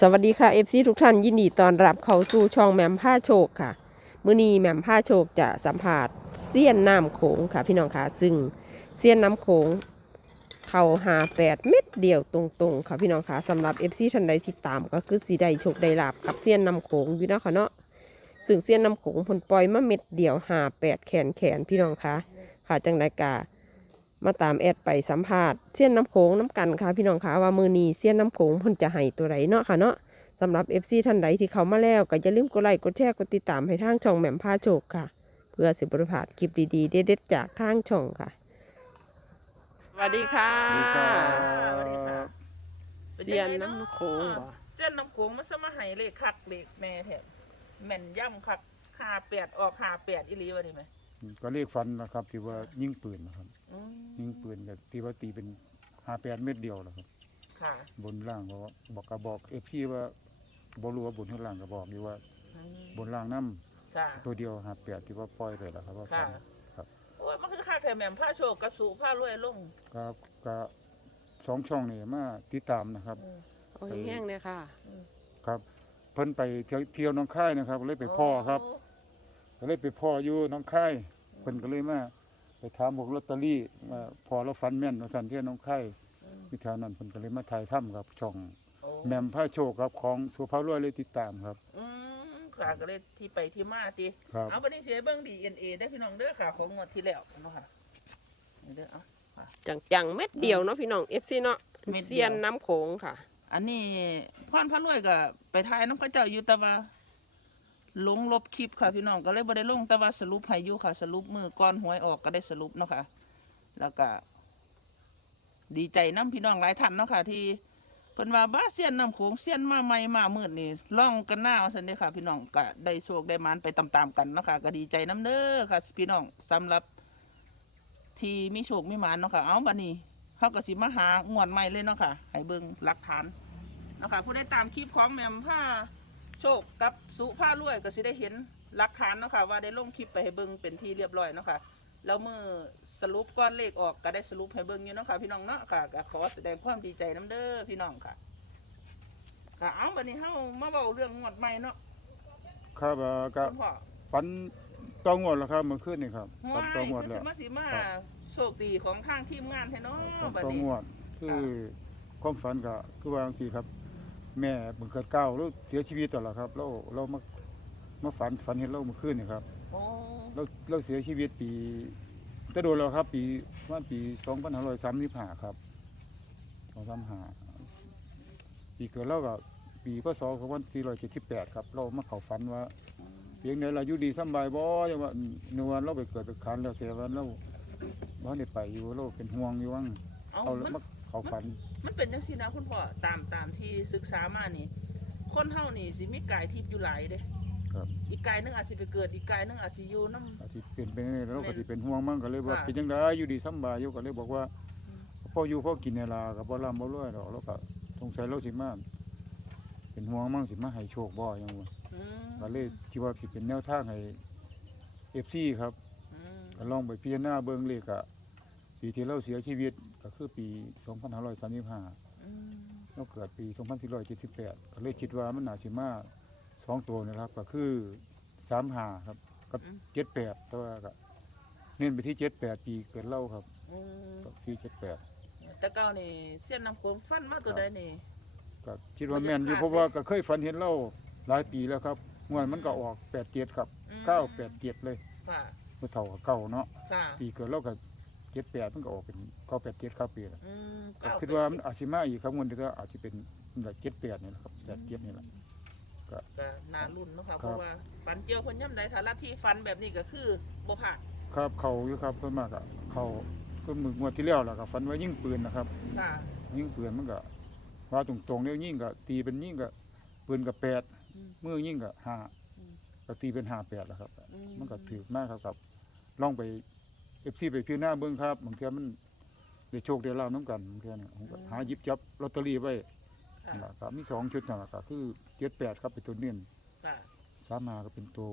สวัสดีค่ะ FC ทุกท่านยินดีต้อนรับเข้าสู่ช่องแหม่มผ้าโชคค่ะ มื้อนี้แหม่มผ้าโชคจะสัมภาษณ์เซียนน้ำโขงค่ะ พี่น้องค่ะซึ่งเซียนน้ำโขงเข้าหาแปดเม็ดเดียวตรงๆ ค่ะพี่น้องค่ะสำหรับ FC ท่านใดที่ตามก็คือสีได้โชคได้ลาบกับเซียนน้ำโขงอยู่เนาะค่ะเนาะซึ่งเซียนน้ำโขงผลปล่อยมาเม็ดเดียวหาแปดแขนแขนพี่น้องค่ะค่ะจังไดกา มาตามแอดไปสัมภาษณ์เสี้ยนน้ำโขงน้ำกันค่ะพี่น้องค่ะว่ามือนีเสี้ยนน้ำโขงเพิ่นจะให้ตัวไหนเนาะค่ะเนาะสำหรับ FC ท่านใดที่เขามาแล้วก็อย่าลืมกดไลค์กดแชร์กดติดตามให้ทางช่องแหม่มพาโชคค่ะ เพื่อสิบริพลาดคลิปดีๆเด็ดๆจากทางช่องค่ะสวัสดีค่ะสวัสดีครับสวัสดีค่ะ เสี้ยนน้ำโขงบ่เส้นน้ำโขงมันสมาให้เลขคักเลขแม่แท้แม่นย่ำคักห้าแปดออกห้าแปดอีหลีวะนี่ไหม ก็เรียกฟันนะครับ ที่ว่ายิงปืนนะครับ อืมยิงปืนกับที่ว่าตีเป็นห้าแปดเม็ดเดียวนะครับ ค่ะบนล่างบอกว่าบอกกระบอกเอฟซีว่าบรู้ว่าบนข้างล่างกระบอกอยู่ว่า อืมบนล่างน้ค่ะำตัวเดียวห้าแปดที่ว่าปล่อยไปแล้วครับว่าฟัค่ะนครับโอ้ยมันคือคักแต่แม่มผ้าโชคกับสูผ้ารวยลงก็ก็สองช่องนี่มาติดตามนะครับ อืมโอ้ยแห้งเลยค่ะ อืมครับ เพิ่นไปเที่ยวเที่ยวหน้องค่ายนะครับก็เลยไปพ่อครับ โก็เลยไปพ่ออยู่หน้องค่าย เพิ่นก็เลยมาไปถามบอกลอตเตอรี่ว่าพอเราฟันแม่นว่าสันเที่ยวหน้องค่ายอืมวิธานั้นเพิ่นก็เลยมาถ่ายถ้ำกับช่องโอ้แหม่มผ้าโชคครับของสุภาพรวยเลยติดตามครับ อืมค่ะก็เลยที่ไปที่มาติครับ เอาบัดนี้เสียเบิ่งดีเอ็นเอได้อพี่น้องเด้อค่ะ ของงวดที่แล้วเนาะค่ะนี่เด้อเอา จังๆเม็ดเดียวเนาะพี่น้อง FC เนาะเม็ดเดียวเสี้ยนน้ำโขงค่ะ อันนี้พรพระรวยก็ไปถ่ายน้ำเข้าเจ้าอยู่แต่ว่า ลงลบคลิปค่ะพี่น้องก็เลยบ่ได้ลงแต่ว่าสรุปให้อยู่ค่ะ สรุปมือก่อนหวยออกก็ได้สรุปเนาะค่ะ แล้วก็ ดีใจน้ำพี่น้องหลายท่านเนาะค่ะ ที่เพิ่นว่าบ้าเสียนน้ำโขงเสียนมาใหม่มามืดนี่ล่องกันหน้าซั่นเด้อค่ะ พี่น้องก็ได้โชคได้หมานไปตามๆกันเนาะค่ะก็ดีใจน้ำเด้อค่ะ พี่น้องสำหรับ ที่มีโชคมีหมานเนาะค่ะ เอาบัดนี้เขาก็สิมาหางวดใหม่เลยเนาะค่ะให้เบิ่งหลักฐานเนาะค่ะผู้ได้ตามคลิปของแหม่มผ้า โชคกับสุผ้ารวยก็สิได้เห็นหลักฐานเนาะค่ะว่าได้ลงคลิปไปให้เบิ่งเป็นที่เรียบร้อยเนาะค่ะแล้วเมื่อสรุปก้อนเลขออกก็ได้สรุปให้เบิ่งอยู่เนาะค่ะพี่น้องเนาะค่ะก็ขอแสดงความดีใจน้ำเด้อพี่น้องค่ะค่ะเอาบัดนี้เฮามาเว้าเรื่องงวดใหม่เนาะครับเอ่อก็คุณพ่อฟันต้องงวดแล้วครับเมื่อคืนนี่ครับว้าฟันยต้องงวดคือแล้สิวมาสิมาครับ โชคดีของทางทีมงานแท้เนาะฟันบัดต้องนี้งวด คือความฝันก็คือว่าจังซี่ครับ แม่เบิ่งเกิดเก้าแล้วเสียชีวิตแล้วล่ะครับแล้วเรามามาฝันฝันเห็นเราเมื่อคืนนี่ครับโอ้เราเราเสียชีวิตปีจะโดนแล้วครับ ปีประมาณปี2535ครับ235ปีเกิดเราก็ปีพศ2478ครับ เรามาเข้าฝันว่าเพียงใดเราอยู่ดีสำบายบ่ยังว่าเนื้อวันเราไปเกิดไปขันแล้วเสียวันเราบ้านได้ไปอยู่เราเป็นห่วงอยู่ว่างเอาเอาแล้วมันมาเขาฝัน มันเป็นจังซี่นะคุณพ่อตามตามที่ศึกษามานี่ คนเฮานี่สิมีกายทิพย์อยู่หลายเด้ ครับอีกกายหนึงอาจสิไปเกิดอีกกายหนึงอาจสิอยู่นำอาจสิเป็นไปได้เราก็สิเป็นห่วงมั่งก็เลยว่าค่ะเป็นจังไดอยู่ดีสำบายอยู่ก็เลยบอกว่าอืมพ่ออยู่พ่อกินเนี่ยล่ะก็บ่ร่ำบ่รวยดอกแล้วก็สงสัยเราสิมาเป็นห่วงมั่งสิมาให้โชคบ่ยังว่าอืมก็เลยที่ว่าสิเป็นแนวทางให้ FC ครับ อืมก็ลองไปพิจารณาเบิ่งเลขอะปีที่เราเสียชีวิต ก็คือปี 2535อืมเราเกิดปี 2478 ก็เลยคิดว่ามันน่าสิมาสองตัวนะครับ ก็คือ35ครับกับ78แต่ว่าก็เน้นไปที่78ปีเกิดเล่าครับอืมกับที่78แต่เก่านี่เส้นน้ำโขงฟันมาตัวใดนี่ ก็คิดว่าแม่นอยู่มันจะขาดเพราะว่าก็เคยฝันเห็นเล่าหลายปีแล้วครับงวดมันก็ออก87ครับอืม987เลยค่ะ ผู้เฒ่าก็เก่าเนาะค่ะ ปีเกิดเราก็ 78มันก็ออกเป็น987ครับปีละอืมก็เก้คิดว่ามันอาจสิมาอีกครับงวดนี้ก็อาจจะเป็นแบบ78นี่แหละครับ87นี่แหละ ก็ก็น่ารุ่นเนาะค่ะครับเพราะว่าฟันเจียวคนย่ำใดถ้าลัทธิฟันแบบนี้ก็คือบ่ผ่านครับเขาอยู่ครับเพิ่นมากอะเขาก็มืองวดที่แล้วล่ะครับฝันว่ายิงปืนนะครับ ค่ะยิงปืนมันก็ว่าตรงๆเนี่ยยิงก็ตีเป็นยิงก็ปืนก็แปดอืม มือยิงก็ห้าอืม ก็ตีเป็นห้าแปดแล้วครับ อืมมันก็ถือมากครับครับลองไป เอฟซีไปพิจารณาเบิ่งครับบางเทีมันได้โชคได้ลาบน้ำกันบางเทีเนี่ยผมก็หาหยิบจับลอตเตอรี่ไว้ค่ะนั่นล่ะครับมีสองชุดนั่นแหละครับคือเจ็ดแปดครับเป็นตัวเน้นค่ะสามมาก็เป็นตัว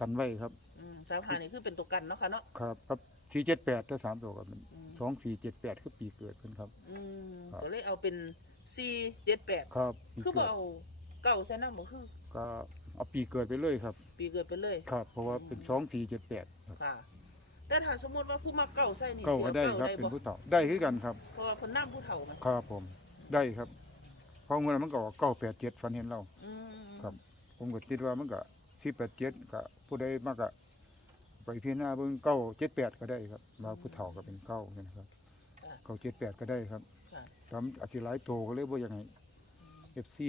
กันไว้ครับ อืมสามหานี่คือเป็นตัวกันเนาะค่ะเนาะครับครับสี่เจ็ดแปดถ้าสามตัวก็เป็นอืมสองสี่เจ็ดแปดคือปีเกิดเพิ่นครับ อืมครับ ก็เลยเอาเป็นสี่เจ็ดแปดครับปีคือเกิบ่ดเอาเก่าใส่น้ำบ่คือ ก็เอาปีเกิดไปเลยครับ ปีเกิดไปเลย ครับ เพราะว่าเป็นสองสี่เจ็ดแปดครับค่ะ แต่ถ้าสมมติว่าผู้มาเก่าใส่นี่เก้าสีก็ยได้ครับก่าเป็นบ่ผู้เฒ่าได้คือกันครับ เพราะว่าคนน้ำผู้เฒ่ากันครับผมได้ครับเพราะเมื่อนั้นมันก็เก้าแปดเจ็ดฟันเห็นเรา อืมครับ ผมก็คิดว่ามันก็สิแปดเจ็ดก็ผู้ใดมากก็ไปพิจารณาเบิ่งเก้าเจ็ดแปดก็ได้ครับมาผู้เฒ่าก็เป็นเก้าเนี่ยนะครับเก้าเจ็ดแปดก็ได้ครับค่ะทำอาชีพหลายโตก็เลยบ่อยังไงเอฟซี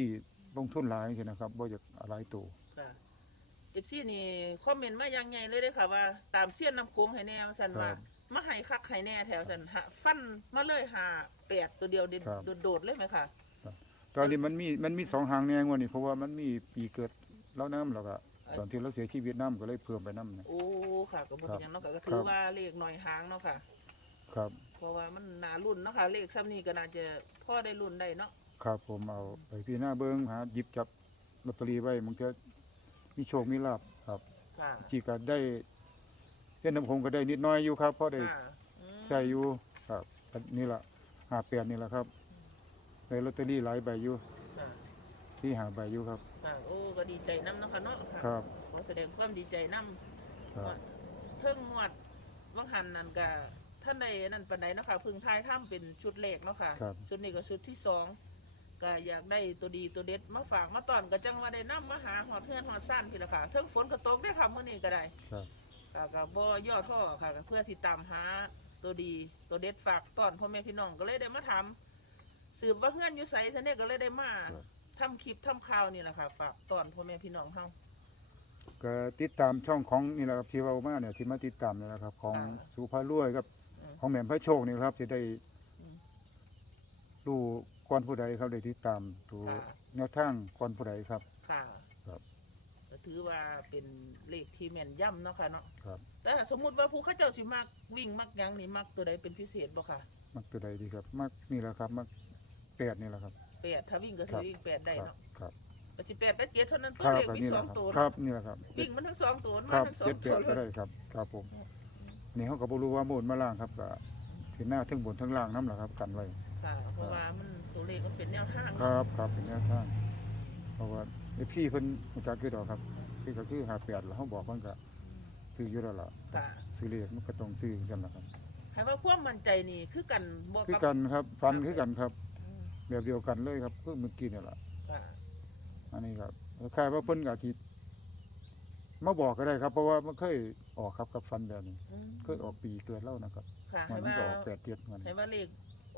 ลงทุนหลายใช่นะครับบ่อยากหลายโต ค่ะ เอฟซีนี่คอมเมนต์มาอย่างไงเลยเด้อค่ะว่า ตามเสี้ยนน้ำโค้งให้แน่ว่าซั่นว่ามาให้คักให้แน่แถวซั่นหาฟันมาเลยหาแปดตัวเดียวเด็ดโดดๆเลยไหมค่ะตอนนี้มันมีมันมีสองหางแนงวันนี้เพราะว่ามันมีปีเกิดแล้วน้ำแล้วก็ตอนที่เราเสียชีวิตน้ำก็เลยเพิ่มไปน้ำนะโอ้ค่ะก็บ่ครัเป็บนหยังเนาะค่ะก็ถืครัอบ ว่าเลขหน่อยหางเนาะค่ะ ครับ เพราะว่ามันนารุ่นเนาะค่ะเลขซ้ำนี้ก็น่าจะพ่อได้รุ่นได้เนาะครับผมเอาไปพี่หน้าเบิ้งหาหยิบจับลอตเตอรี่ไว้มันจะ มีโชคมีลาบครับค่ะจีก็ได้เส้นน้ำคงก็ได้นิดน้อยอยู่ครับเพราะได้ค่ะอืมใช้อยู่ครับอันนี่ละหาแปดนี่แหละครับได้ลอตเตอรี่หลายใบอยู่ค่ะที่หาใบอยู่ครับ ค่ะโอ้ก็ดีใจน้ำเนาะค่ะเนาะค่ะครับ ขอแสดงความดีใจน้ำครับเทิงงวดวังหันนั่นก็ท่านใดนั่นปันใดเนาะค่ะเพึ่งทายถ้ำเป็นชุดเลขเนาะค่ะ ครับ ชุดนี้ก็ชุดที่สอง ก็อยากได้ตัวดีตัวเด็ดมาฝากมาตอนก็จังว่าได้นํมาหาหอดเพื่อนหอดซ่านพี่ละค่ะเทิงฝนก็ตกได้อค่ะมื้อนี้ก็ได้ครับค่ะก็บ่ย่อท้อค่ะก็เพื่อสิตามหาตัวดีตัวเด็ดฝากตอนพ่อแม่พี่น้องก็เลยได้มาถามสืบว่าเพื่อนอยู่ไสซะเนี่ยก็เลยได้มาครับทำคลิปทำข่าวนี่แหละค่ะฝากตอนพ่อแม่พี่น้องเฮา ก็ติดตามช่องของนี่แหละครับที่เรามาเนี่ยที่มาติดตามนี่แหละครับ ของอ่า สุภาพรวยครับ อืม ของแหม่มพระโชคนี่ครับจะได้อืม รู้ ก่อนผู้ใดครับได้ติดตามดูค่ะ แนวทางก่อนผู้ใดครับ ค่ะครับ ก็ถือว่าเป็นเลขที่แม่นย่ำเนาะค่ะเนาะครับ แต่ถ้าสมมุติว่าผู้เข้าเจ้าสิมักวิ่งมักหยังนี่มักตัวใดเป็นพิเศษบ่ค่ะมักตัวใดดีครับมักนี่แหละครับ มักแปดนี่แหละครับ แปดถ้าวิ่งก็คสิรับ วิ่งแปดได้ครับเนาะครับก็สิแปดได้เจ็ดเท่านั้นตัวครับเลขก็มีนี่สแหอละงครับตัวครัเนาะบนี่แหละครับวิ่งมันทั้งสองตัวมันคมารับทั้งสองเจ็ดแปตัวดเลก็ยได้ครับครับผมนี่เขาก็บ่รู้ว่าโมนมาล่างครับก็เห็นหน้าทั้งบนทั้งล่างน้ำแหละครับ กันไว้ ค่ะ เพราะว่ามัน ตัวเลขมันเป็นแนวทางครับครับเป็นแนวทางเพราะว่าเอฟซีเพิ่นรู้จักคือดอกครับคือก็คือหาแปดแล้วเขาบอกเพิ่นก็ซื้ออยู่แล้วล่ะค่ะซื้อเลขมันก็ต้องซื้อกันล่ะครับให้ว่าความมั่นใจนี่คือกันบ่คือกับกันครับฟันคือกันครับอืมแบบเดียวกันเลยครับเพิ่งเมื่อกี้นี่แหละค่ะอันนี้ครับคล้ายว่าเพิ่นก็สิมาบอกก็ได้ครับ เพราะว่ามันเคยออกครับกับฟันแบบนี้อืมเคยออกปีเกิดเล่านะครับค่ะมัให้นมันว่าก็ออกแปดเจ็ดมันให้ว่าเลข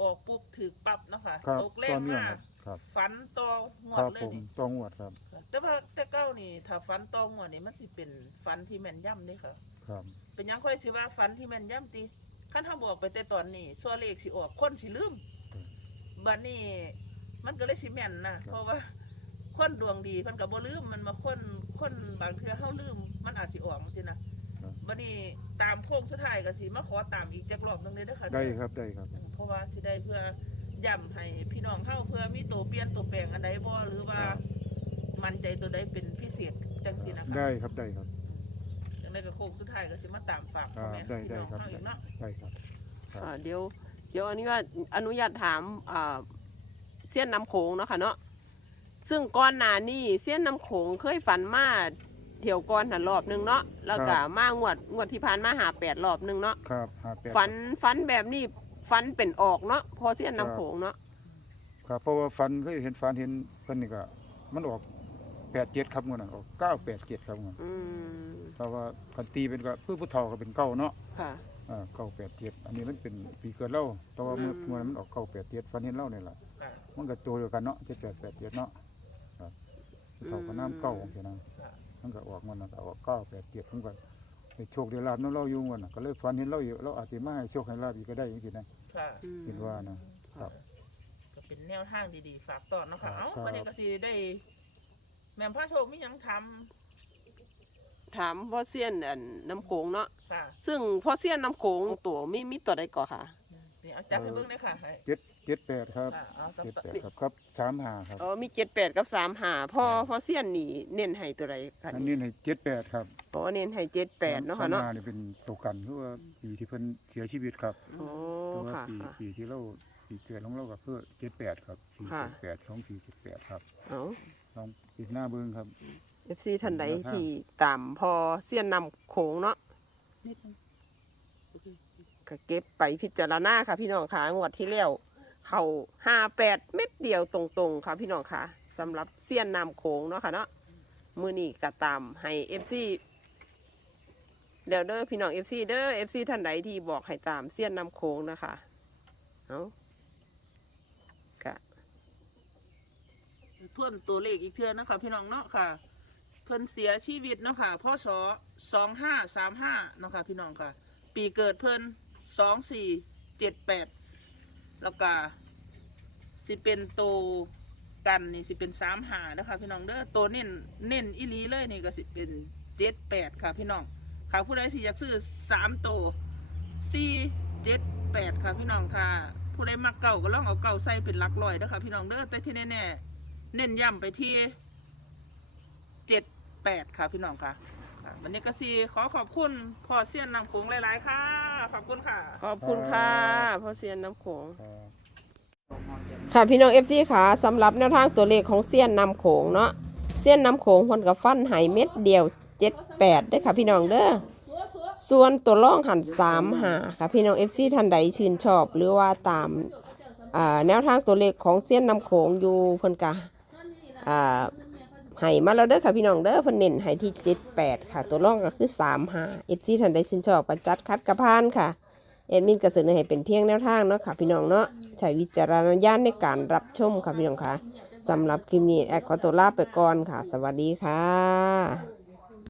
ออกปุ๊บถือปรับเนาะค่ะครับตกเลตขอนเนื่องมาครับครับฝันต่องวครัดบเลผยมนี่ต้องงวดครับแต่ว่าแต่เก้านี่ ถ้าฝันต่องวดนี่มันสิเป็นฝันที่แม่นย่ำเด้ค่ะ ครับเป็นหยังค่อยสิว่าฝันที่แม่นย่ำติคันเฮาบอกไปแต่ตอนนี้ส่วนเลขสิออกคนสิลืมบัดนี้มันก็เลยสิแม่นนะเพราะว่าคนดวงดีเพิ่นก็บ่ลืมมันมาคนคนบางเทื่อเฮาลืม มันอาจสิออกจังซี่นะครับบัดนี้ตามโค้งสุดท้ายก็สิมาขอตามอีกจักรอบหนึงเลยเด้อค่ะได้ครับได้ครับเพ ราะว่าสิได้เพื่อย่ำให้พี่น้องเฮาเพื่อมีตัวเปลี่ยนตัวแปลงอันใดบ่หรือว่าครับมั่นใจตัวใดเป็นพิเศษจังซี่นะคะได้ครับได้ครับจังได๋ก็โค้งสุดท้ายก็สิมาตามฝากอ่าพ่อแม่ได้พี่ได้น้องครับเฮาอีกเนาะได้ครับ ครับ อ่าเดี๋ยวเดี๋ยวอนุญาตอนุญาตถามอ่าเสี้ยนน้ำโขงเนาะค่ะเนาะซึ่งก่อนหน้านี้เสี้ยนน้ำโขงเคยฝันมาเที่ยวก่อนหันรอบหนึงเนาะแล้วก็มางวดงวดที่ผ่านมาหาแปดรอบหนึงเนาะครับหาแปดฝันฝันแบบนี้ ฝันเป็นออกเนาะพอเสี้ยนน้ำโขงเนาะครับเพราะว่าฟันเคยเห็นฟันเห็นเพิ่นนี่ก็มันออกแปดเจ็ดครับงวดนั้นออกเก้าแปดเจ็ดครับงวดอืมเพราะว่าคันตีเป็นก็เพื่อผู้เฒ่าก็เป็นเก้าเนาะค่ะอ่าเก้าแปดเจ็ดอันนี้มันเป็นปีเกิดเล่าแต่ว่าเมื่ออืมเมื่อนั้นมันออกเก้าแปดเจ็ดฟันเห็นเล่าเนี่ยแหละค่ะมันก็ตัวเดียวกันเนาะเจ็ดแปดแปดเจ็ดเนาะครับผู้เฒ่าก็น้ำเก้าของเสียนะค่ะมันก็ออกมันนะก็ออกเก้าแปดเจ็ดมัน ก็ไปโชคได้ลาบน้ำเล่าอยู่มันน่ะก็เลยฟันเห็นเล่าอยู่เราอาจจะมาให้โชคให้ลาบอีกก็ได้จริงๆนะค่ะอืมคิดว่านะ ครับก็เป็นแนวทางดีๆ ฝากตอนเนาะค่ะ ครับ เอ้าครับวันนี้ก็สิได้ แม่มพระโชคมีหยังทำถามพ่อเสี้ยนอันน้ำโขงเนาะค่ะ ซึ่งพ่อเสี้ยนน้ำโขงตัวมีมีตัวใดก่อค่ะ นี่เอาจับให้เบิ่งได้ค่ะให้เจ็ดเจ็ดแปดครับค่ะเอาจับเจ็ดต่อแปดครับครับสามหาครับ อ๋อมีเจ็ดแปดกับสามหาพ่อครับพ่อเสี้ยนนี่เน้นให้ตัวใดค่ะอันนี้ให้เจ็ดแปดครับเพราะว่าเน้นให้เจ็ดแปดเนาะค่ะเนาะสมหนี่เป็นตัวกันคือว่าปีที่เพิ่นเสียชีวิตครับ โอ้แต่ว่าค่ะปีค่ะ ปีที่เราปีเกิดของเราก็คือเจ็ดแปดครับสี่ค่ะ เจ็ดแปดสองสี่เจ็ดแปดครับเอา ลองปิดหน้าเบิ้งครับเอฟซีท่านใดแนวทางที่ตามพอเสี้ยนนำโขงเนาะนิดนึง ก็เก็บไปพิจารณาค่ะพี่น้องค่ะงวดที่แล้วเขาห้าแปดเม็ดเดียวตรงๆค่ะพี่น้องค่ะสำหรับเสี้ยนนำโขงเนาะค่ะเนาะมือนี้ก็ตามให้เอฟซีเดี๋ยวเด้อพี่น้องเอฟซีเด้อเอฟซีท่านใดที่บอกให้ตามเสี้ยนนำโขงนะคะเอากะทวนตัวเลขอีกเทื่อนะคะพี่น้องเนาะค่ะ เพิ่นเสียชีวิตเนาะค่ะพศสองห้าสามห้าเนาะค่ะพี่น้องค่ะ ปีเกิดเพิ่น สองสี่เจ็ดแปดแล้วก็สิเป็นโตวกันนี่สิเป็นสามหานะคะพี่น้องเด้อตัวเน้นเน้นอีลีเลยนี่ก็สิเป็นเจ็ดแปดค่ะพี่น้องค่ะผู้ใดสิอยากซื้อสามโตวสี่เจ็ดแปดค่ะพี่น้องค่ะ ผู้ใดมักเก่าก็ลองเอาเก่าใส่เป็นหลักร้อยเด้อค่ะพี่น้องเด้อแต่ที่แน่ๆเน้นย้ำไปที่เจ็ดแปดค่ะพี่น้องค่ะ ค่ะวันนี้ก็สีขอขอบคุณพ่อเสี้ยนนำโขงหลายๆค่ะ ขอบคุณค่ะ ขอบคุณค่ะพ่อเซียนน้ำโขง ครับค่ะพี่น้องเอฟซีค่ะสำหรับแนวทางตัวเลขของเซียนนำโขงเนาะเซียนนำโขงคนกับฟันไหเม็ดเดียวเจ็ดแปดได้อค่ะพี่น้องเด้อส่วนตัวล่องหันสามหาค่ะพี่น้องเอฟซีท่านใดชื่นชอบ หรือว่าตามอ่าแนวทางตัวเลขของเซียนนำโขงอยู่เพิ่นกะอ่า ให้มาแล้วเด้อค่ะพี่น้องเด้อเพิ่นเน้นให้ที่เจ็ดแปดค่ะ ตัวล่องก็คือสามห้าเอฟซีทันใดชื่นชอบประจัดคัดกระพานค่ะเอ็ดมินกระสนอให้เป็นเพียงแนวทางเนาะค่ะพี่น้องเนาะใช้วิจารณญาณในการรับชมค่ะพี่น้องค่ะสำหรับคลิปนี้แอดขอตัวลาไปก่อนค่ะ สวัสดีค่ะ